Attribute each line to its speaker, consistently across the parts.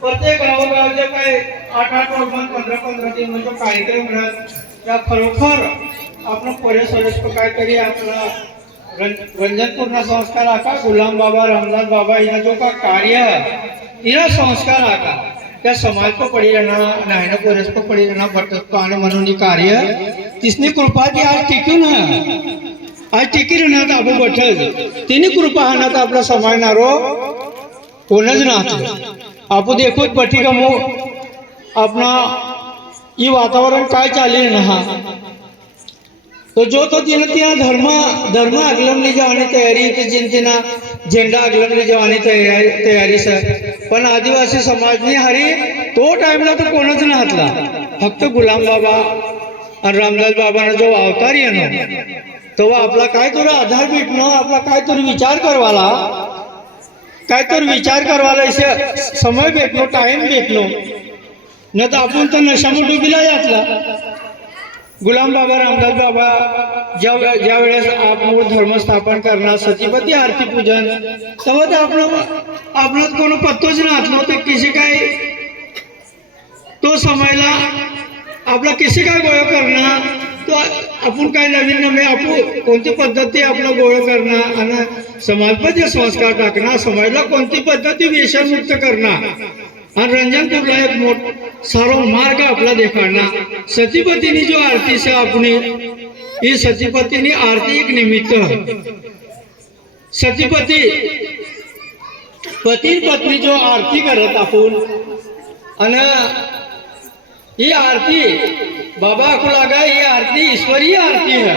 Speaker 1: प्रत्येक गावोगावचे काही आठ आठ वर्षात पंधरा पंधरा दिन म्हणजे कार्यक्रम राहत त्या खरोखर आपण परिसरस्थ काहीतरी आपला रं- रंजनपूर्ण संस्कार आका गुलाम बाबा रामदास बाबा हिना जो का कार्य हिना संस्कार आका त्या समाज को पड़ी रहना नाहिन परिस को पड़ी रहना भटक आणि म्हणून कार्य तिसनी कृपा ती आज टिकून आहे. आज टिकी राहणार आपण बठल तिने कृपा हानात आपला समाजणारो कोणच नाच आपण देखूच पठी गमो अपना ये वातावरण काय चालेल ना? हा। तो जो तो तिने त्या धर्म धर्म अगलमली जवानी तयारी की जिनतीना झेंडा अगलमली जवानी तयारी तयारी सर पण आदिवासी समाजनी हरी तो टाइमला तर कोणच ना हातला फक्त गुलाम बाबा आणि रामदास बाबांना जो अवतार येणं तेव्हा आपला काय तरी आधार भेटणं आपला काय तरी विचार करवाला? काय तर विचार करायला इथे समय भेटलो टाइम भेटलो. न तर आपण तर नशामुळे डुबीला यातला. गुलाम बाबा रामदास बाबा ज्या वे- ज्या वेळेस आपण धर्म स्थापन करणार सतीपती आरती पूजन तेव्हा ते आपण आपणात कोण पत्तोच नाचलो तर किसी काय तो समयला आपला किसी काय गोळ करणार? तो आपण काय नवीन नवे आपण कोणती पद्धती आपलं गोळ करणं आणि समाजमध्ये संस्कार टाकणं समाजाला कोणती पद्धती व्यसनमुक्त करणं आणि रंजनपूरला एक मोठ सारो मार्ग आपला देखाडणार. सतीपतीनी जो आरती से आपणी ही सतीपतीनी आरती एक निमित्त. सतीपती पती पत्नी जो आरती करत आपण आणि ही आरती, बाबा को लगा ये आरती ईश्वरीय आरती है।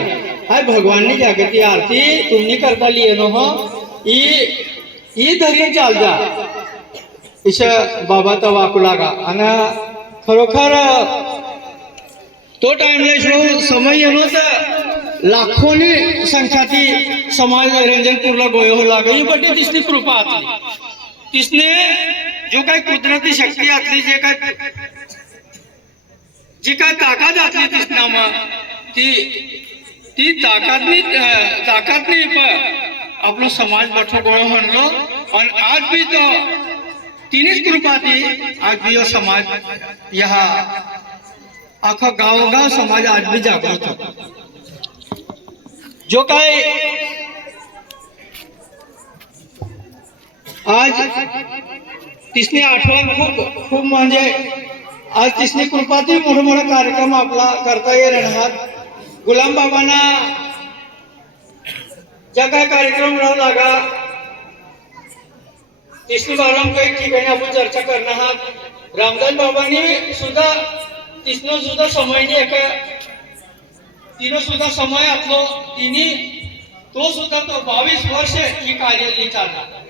Speaker 1: हाय भगवान ने क्या कहती, आरती तुमने करता लिए नो हो? ये ये धरी चाल जा। इश बाबा तो वाकू लागा। आणि खरोखर तो टाइमला इसलो समय येणो तर संख्या ती समाज रंजनपूरला गोय लागा। ही बड्डी तिसनी कृपा आतली तिसने जो काही कुदरती शक्ती आतली जे काय जी काय ताकद असली तिसनामा ती ती ताकदनी ताकदनी आपलो समाज बठो गोळो म्हणलो. आणि आज बी तो तिनेच कृपा ती आज बी समाज या अख्खा गावोगाव समाज आज बी जागृत जो काय आज तिसनी आठवण खूप खूप म्हणजे आज तिसरी कृपाती मोठा मोठा कार्यक्रम आपला करता येणार गुलाम बाबांना ज्या काय कार्यक्रम राहू लागा तिसरी बाराम काही ठिकाणी आपण चर्चा करणार आहात. रामदास बाबांनी सुद्धा तिसनं सुद्धा समयनी एका तिनं सुद्धा समय आपलो तिने तो सुद्धा तो बावीस वर्ष ही कार्य चालणार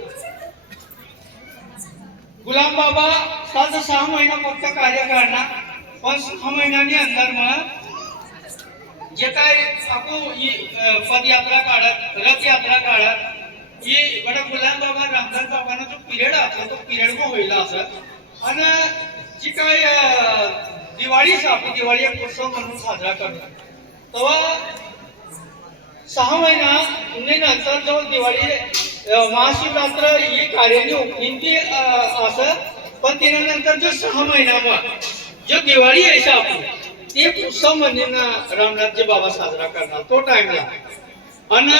Speaker 1: गुलाम बाबा सात सहा महिना फक्त कार्य करणार. पण सहा महिन्यांनी अंदर मग जे काय आपण पदयात्रा काढत रथयात्रा काढत ही बडा गुलाम बाबा रामदास बाबांना जो पिरियड असला तो पिरियड मग होईल असं. आणि जी काय दिवाळीच दिवाळी आपण दिवाळी एक उत्सव म्हणून साजरा करतो तेव्हा सहा महिना नंतर जो दिवाळी महाशिवरात्र ही कार्याने हिंदी असं पण त्यानंतर जो सहा महिना जो दिवाळी यायचा आपण ते उत्सव म्हणजे ना रामनाथजी बाबा साजरा करणार तो टाइमला आणि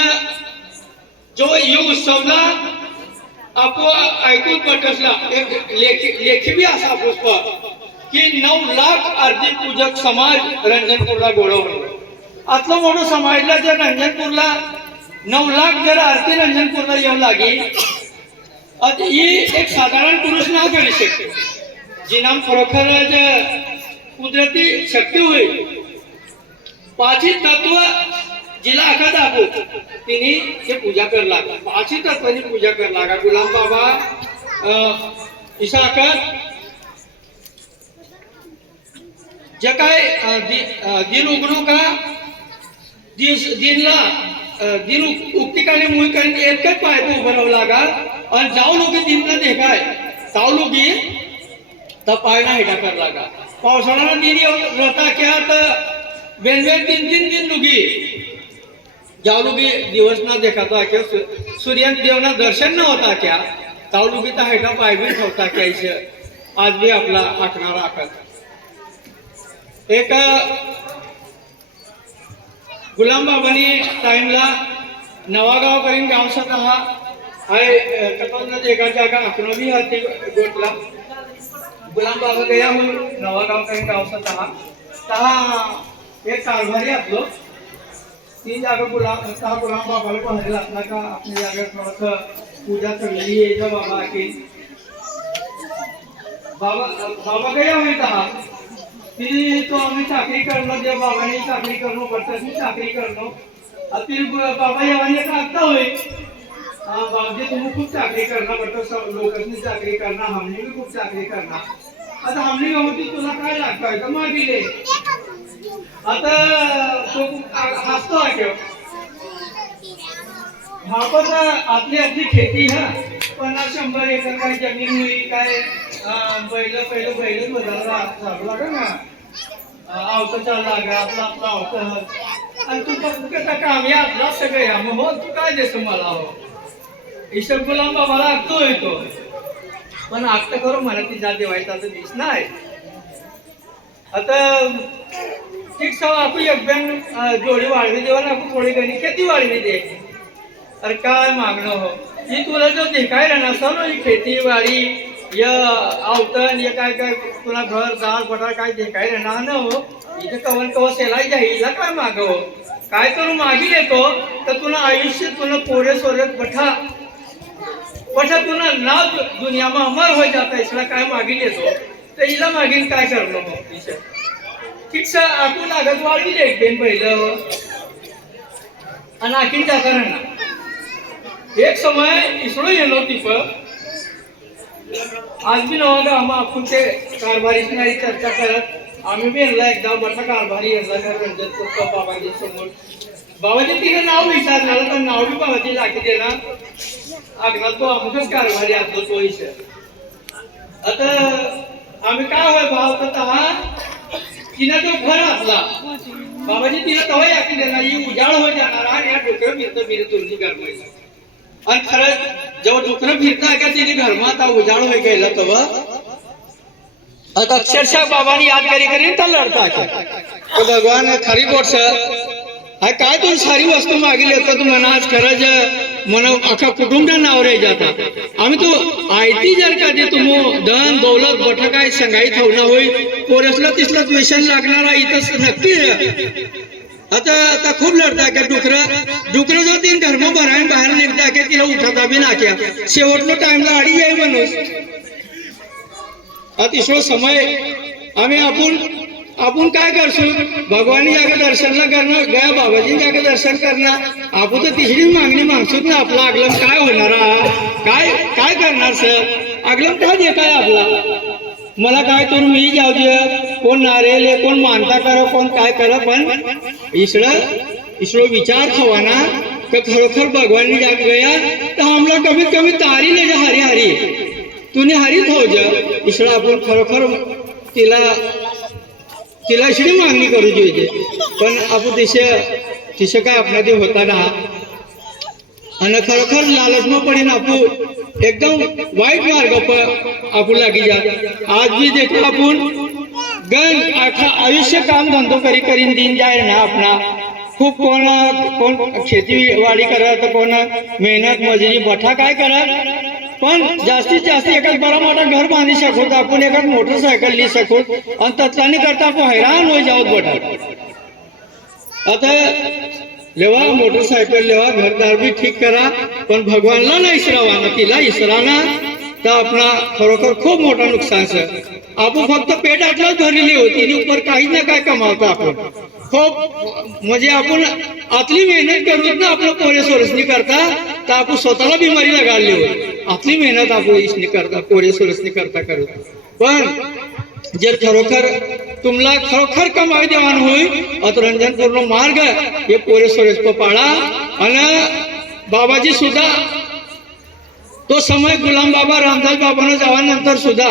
Speaker 1: जो यो उत्सवला आपण ऐकून पटसला एक लेखी लेखी बी असा पुष्प की नऊ लाख आरती पूजक समाज रंजनपूरला गोळवलं आतलं म्हणून समाजला जर रंजनपूरला नऊ लाख जर आरती रंजन रंजनपूरला येऊ लागी ही एक साधारण पुरुष ना करू शकते. जिना खरोखरच कुदरती शक्ती होईल पाची तत्व जिला आखा दाखव तिने ते पूजा कर लागा पाची तत्वाची पूजा कर लागा गुलाम बाबा अं, जे काय दिन उघडू का दिनला दिन उक- उक्तिकाने मुळी एकच पाय उभं राहू लागा. आणि जाऊ लोकी दिनला देखाय जाऊ लोकी तर पायना हेटा कर लागा. पावसाळ्याला दिन येऊ रहता क्या तर बेन तीन तीन दिन लुगी जाऊ लोगी दिवस ना देखा तो क्या सूर्य देवना दर्शन न होता क्या? तावलुकीत आहे का पाय होता ठेवता क्यायचं आज बी आपला आखणारा आखत. एक गुलाम टाईमला टाइमला नवागाव करीन गावसात हा आहे कपालनाथ एका जागा अकरावी हा ते गोटला गुलाम गया हूँ नवागाव करीन गावसात हा. तहा एक कारभारी आपलो. ती जागा गुलाम तहा गुलाम बाबाला पाहायला लागला का? आपली जागा थोडस पूजा चांगली आहे जो बाबा की बाबा बाबा गया हुई तहा ती तो आम्ही चाकरी करनो जे बाबांनी चाकरी करणं पडतात ती चाकरी करणं. ती बाबा येवाने का आता होय. बाबजी तुम्ही खूप चाकरी करणार पडतं सब लोकांनी चाकरी करणार हमने भी खूप चाकरी करणार आता हमने होती तुला काय लागतोय तर मागिले. आता तो हसतो आहे केव हा पण आपली आपली खेती हा. पन्नास शंभर एकर काय जमीन होईल काय पहिलं बैल पहिलं बैल बदलला चालू लागेल ना. आवतं चालू लागा आपला आपला आवतं आणि तू फक्त काम आहे आपला सगळं या. मग हो तू काय देतो मला हो? ईश्वर गुलाम बाबाला आगतो येतो पण आगतं खरं मला ती जात देवायचा तर दिस नाही. आता ठीक सव आपण एक जोडी वाढवी देवा ना आपण थोडी घरी खेती वाढवी दे. अरे काय मागणं हो? मी तुला जो देखाय राहणार असं ना ही खेतीवाडी ये आवतन ये काय काय तुला घर दार पटार काय देखाय राहणार ना हो. इथे कवन कव सेलाय हिला काय माग हो? काय करू मागील येतो. तर तुला आयुष्य तुला पोरे सोरे पठा. पठा तुला ना दुनियामा अमर होई जाता इसला काय मागील येतो? तर हिला मागील काय करणं मग? ठीक सर आतून लागत वाढली एक बेन पहिलं. आणि आखीन जाता राहणार एक समय इसरो येलो तिथं. आज बी नव्हतं आम्हा आपण ते कारभारीची नाही चर्चा करत आम्ही बी यांना एकदा मोठा कारभारी यांना काय रंजन करतो बाबाजी समोर बाबाजी तिने नाव विचारणार तर नाव बी बाबाजी लागे देणार आग्रा तो आमचाच कारभारी असतो तो विषय आता आम्ही काय होय भाव तर तहा तिनं तो घर असला बाबाजी तिला तवा याकी देणार ही उजाळ होत जाणार आणि या डोक्यावर फिरतं फिरत तुमची गरमायला आणि खरंच जेव्हा डोकरं फिरतं का तिने घरमा उजाळ होय गेला आता अक्षरशः बाबानी याद करी करी तर लढता तो भगवान खरी गोष्ट. हा काय तू सारी वस्तू मागील येतो तू म्हणा आज खरंच मन अख्खा कुटुंब नाव रे जाता. आम्ही तू आयती जर का दे तुम धन दौलत बठ काय संगाई ठेवणं होई पोरसला तिसला व्यसन लागणारा इथं नक्की आता आता खूप लढता का डुकर? डुकर जो तीन धर्म भरायन बाहेर निघता का तिला उठा बी नाक्या? शेवटलो टाइमला आडी आहे माणूस अतिशय समय. आम्ही आपण आपण काय करसू भगवानी जागे दर्शनला करणं गया बाबाजी जागे दर्शन करणं आपण तर तिसरी मागणी मागसूच ना आपला. आगलम काय होणार काय काय करणार सर? आगलम काय देत काय आपला? मला काय करू मी जाऊ दे. कोण नारेले कोण मानता करो कोण काय कर पण इसळ इसरो विचार थवाना तर खरोखर भगवान जाग गया. तर हमला कमीत कमी तारी नाही जा हरी हरी. तुने हरी खाऊ जा. इसळ आपण खरोखर तिला तिला इकडे मागणी करू दे. पण आपण तिशे तिशे काय आपल्या ते होताना અને ખરેખર લાલચમાં પડીને આપું એકદમ વાઈટ માર્ગ પર આપું લાગી જાય આજ બી જેટલા આપું ગન આખા આયુષ્ય કામ ધંધો કરી કરીને દિન જાય ના આપના ખૂબ કોણ કોણ ખેતીવાડી કરે તો કોણ મહેનત મજૂરી ભઠ્ઠા काय કરે पण जास्तीत जास्त एखाद बरा मोठा घर बांधी शकत आपण एखाद मोटरसायकल लिही शकत आणि तत्लाने करता आपण हैराण होई जाऊत बटा आता लेवा मोटरसायकल लेवा घरदार भी ठीक करा पण भगवानला ना इसरावा ना तिला इसराना. तर आपला खरोखर खूप मोठा नुकसान सर. आपण फक्त पेटातलाच धरलेली भरलेली होती आणि उपर काहीच ना काय कमावतो आपण. खूप म्हणजे आपण आतली मेहनत करून ना आपलं कोरे सोरसनी करता तर आपण स्वतःला बिमारी लगाडली होती. आतली मेहनत आपण इसनी करता पोरे सोरसनी करता करत. पण जर खरोखर तुम्हाला खरोखर कमाई देवान होईल अतरंजन पूर्ण मार्ग हे पोरे सोरेस पाळा आणि बाबाजी सुद्धा तो समय गुलाम बाबा रामदास बाबानं जावानंतर सुद्धा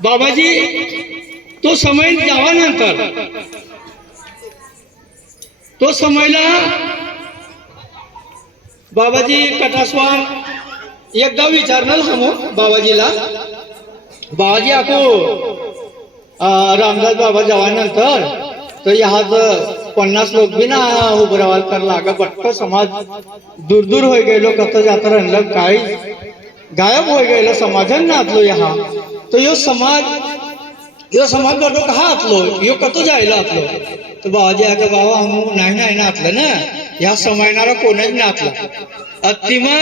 Speaker 1: बाबाजी तो समय जावानंतर तो समयला बाबाजी कटास्वान एकदा विचारणार हमो बाबाजीला. बाबाजी आको रामदास बाबा जवानंतर तर ह्यात पन्नास लोक बी ना उभं कर लागा बट्ट समाज दूर दूर होई गेलो कसं जात राहिलं काही गायब होई गेलो समाजान आतलो ह्या तर यो समाज यो समाज बटो कहा आतलो? यो कतो जायला आतलो? तर बाबाजी आता बाबा हम नाही नाही ना आतलं ना. ह्या समायणारा कोणच नाचला. अतिमा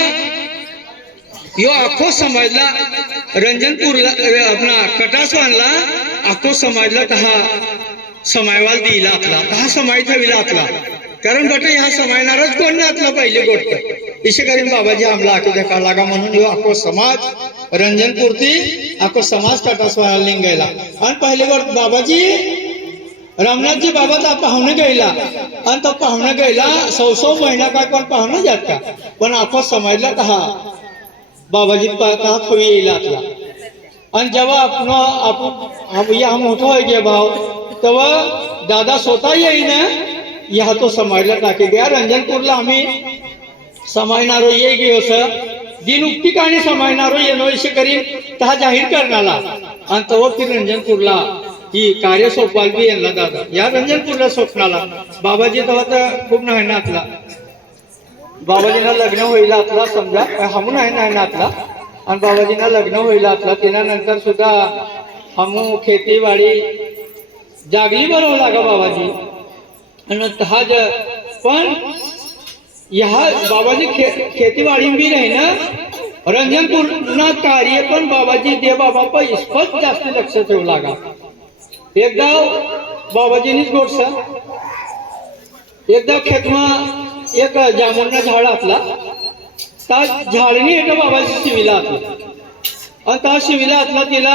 Speaker 1: यो आखो समाजला रंजनपूरला अ, आपला कटासवानला आखो समाजला तहा समायवाल दिला आपला तहा समाय ठेविला आपला. कारण बट ह्या समायणारच कोण नाचला पहिली गोष्ट. इशे करीन बाबाजी आमला आखो देखा लागा म्हणून ह्यो आखो समाज रंजनपूर्ती आखो समाज लिंगायला आणि पहिली गोष्ट बाबाजी रामनाथजी बाबाचा पाहुणे गेला. आणि तो पाहुणे गेला सौ सौ महिना काय कोण पाहुणे जात का? पण आपण समजला का हा बाबाजी का खोई येईल आपला. आणि जेव्हा आपण आपण आप- या मोठा आहे गे भाव तेव्हा दादा स्वतः येईन या तो समाजला टाके द्या. रंजनपूरला आम्ही समायणारो ये गे असं. दिन उक्ती काणी समायणारो येणो असे करीन तहा जाहीर करणारा आणि तेव्हा ती रंजनपूरला ही कार्य सोपवाल बी यांना दादा. या रंजनपूरला स्वप्नाला. बाबाजी तेव्हा तर खूप नाही नाचला बाबाजींना लग्न होईल आपला समजा. हमू नाही नाही आपला. आणि बाबाजींना लग्न होईल आपला. त्यानंतर सुद्धा हमू खेतीवाडी जागली बरोबर लागा बाबाजी. आणि हा ज पण ह्या बाबाजी खे खेतीवाडी बी नाही ना? रंजनपूर्ण कार्य पण बाबाजी दे बाबा पण इस्पत जास्त लक्ष ठेवू लागा. एकदा बाबाजीनीच गोडसा. एकदा खेतमा एक जामुनना झाड असला त्या झाडनी एका बाबाची शिविला असला आणि त्या शिविला असला तिला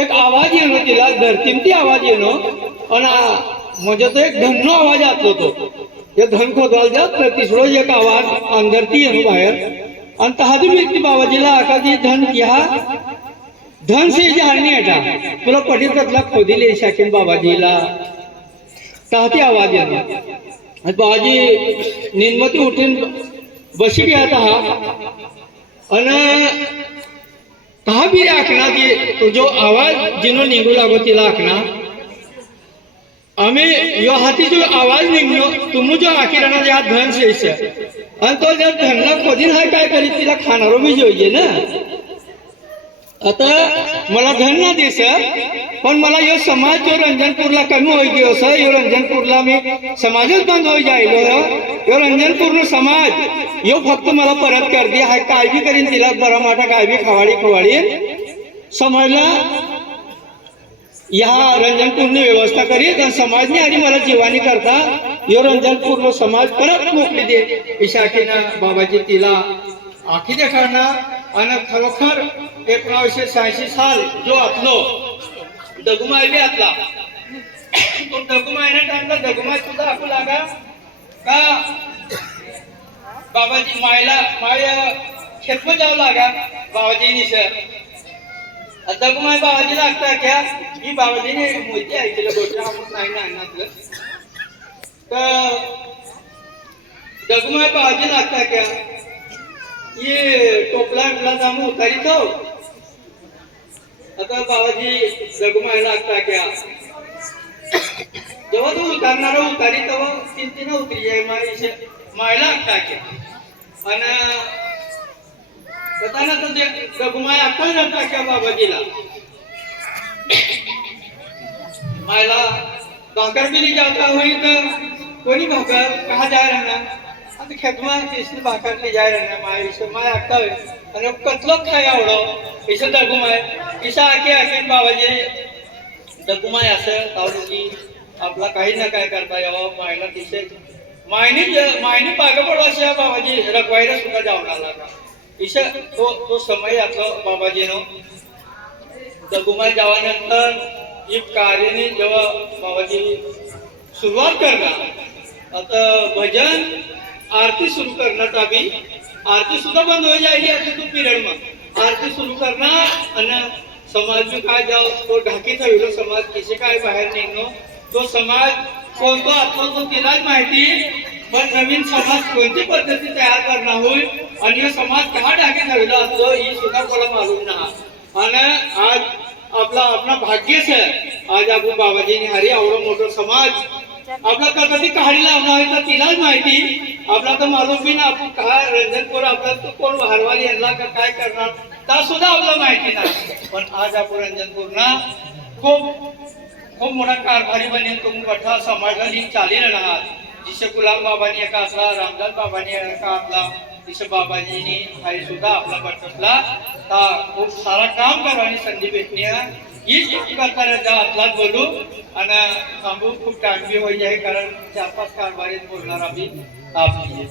Speaker 1: एक आवाज येणं तिला धरतीमती आवाज येणं आणि म्हणजे तो एक धन्नो आवाज आतलो तो एक धन खोदवाल जात तर तिसरो एक आवाज अंदरती येणं बाहेर. आणि तहादी व्यक्ती बाबाजीला आकादी धन ह्या धन से झाडणी येटा. तुला पडितला खोदिले शाकीन बाबाजीला? तहाती आवाज येणार आणि बाबाजी निर्मती उठून बशी गया हा आणि कहा बी आखना की तो जो आवाज जिनो निघू लागो तिला आखना। आम्ही यो हाती जो आवाज निघलो तुम्ही जो आखी राहणार हा धन शेष आणि तो जर धनला कधी हा काय करीत तिला खाणारो बी जोईजे ना। आता मला धन पण मला यो समाज जो रंजनपूरला कमी होई गयो असं यो रंजनपूरला मी समाजच बंद होई जायलो यो रंजनपूर्ण समाज यो फक्त मला परत कर दे. हाय काय बी करीन तिला बरा माठा काय बी खवाडी खवाडी. समजला या रंजनपूरनी व्यवस्था करीत आणि समाजने आणि मला जीवानी करता यो रंजनपूर समाज परत मोकली दे. इशाखीनं बाबाजी तिला आखी देखाडणार. आणि खरोखर एकोणावीसशे शहाऐंशी साल जो आपलो दगुमाय बी आपला तो दगुमायना टाइमला दगुमाय सुद्धा आपू लागा. का? बाबाजी मायला माय खेप जाऊ लागा बाबाजीनी सर. दगुमाय बाबाजी लागता क्या? ही बाबाजीने मोठी ऐकलं गोष्ट आपण नाही तर दगुमाय बाबाजी लागता क्या? ये टोपला विपला जाऊन उतारी तो आता बाबाजी जगमायला असता क्या जेव्हा तो उतारणार उतारी तेव्हा तीन तीन उतरी आहे माय मायला लागता क्या आणि तर ते जगमाय अक्कल जाता क्या बाबाजीला. मायला भाकर बिली जाता होई तर कोणी भाकर? कहा जाय राहणार? आता खेतमा तिसरी भाकर ले जाय राहणार माय इसे माय अक्कल आणि कतलो काय आवडो विषय दगुमाय इशा आके असेल बाबाजी. दगुमाय असं तावलो आपला काही ना काय करता यावं मायला तिथे. मायनी मायनी पाग पडो अशा बाबाजी. रखवायला सुद्धा जाऊन आला का तो तो समय आता बाबाजीनं. दगुमाय जावानंतर ही कार्याने जेव्हा बाबाजी सुरुवात करणार आता भजन आरती सुरू करण्यात आम्ही आरती सुद्धा बंद होई जायली आता तू पिरियड मग. आरती सुरू करणार आणि समाज में काय जाओ तो ढाकी विरो समाज कसे काय बाहेर निघणं? तो समाज कोणतो असतो तो तिलाच माहिती? पण नवीन समाज कोणती पद्धती तयार करणार होईल? आणि हा समाज कहा ढाकी धरला असतो ही सुद्धा कोणा मालूम ना आणि आज आपला आपला भाग्यच आहे आज आपण बाबाजीने हरी आवडं मोठं समाज आपला कधी कधी काढी लावणार आहे तर तिलाच माहिती. आपला तर मालूम बी ना आपण काय रंजनपूर आपला तो कोण हरवाली यांना का काय करणार? त्या सुद्धा आपल्याला माहिती नाही. पण आज आपण रंजनपूरना खूप खूप मोठा कारभारी बने तुम्ही कठा समाजाने चालेल आहात जिसे गुलाम बाबांनी एका असला रामदास बाबांनी एका आपला जिसे बाबाजीनी आई सुद्धा आपला बटसला ता खूप सारा काम करवानी संधी भेटली हीच करता रहता आतलाच बोलू. आणि थांबू खूप टाइम बी होई आहे कारण चार पाच कारभारीत बोलणार आम्ही. आपली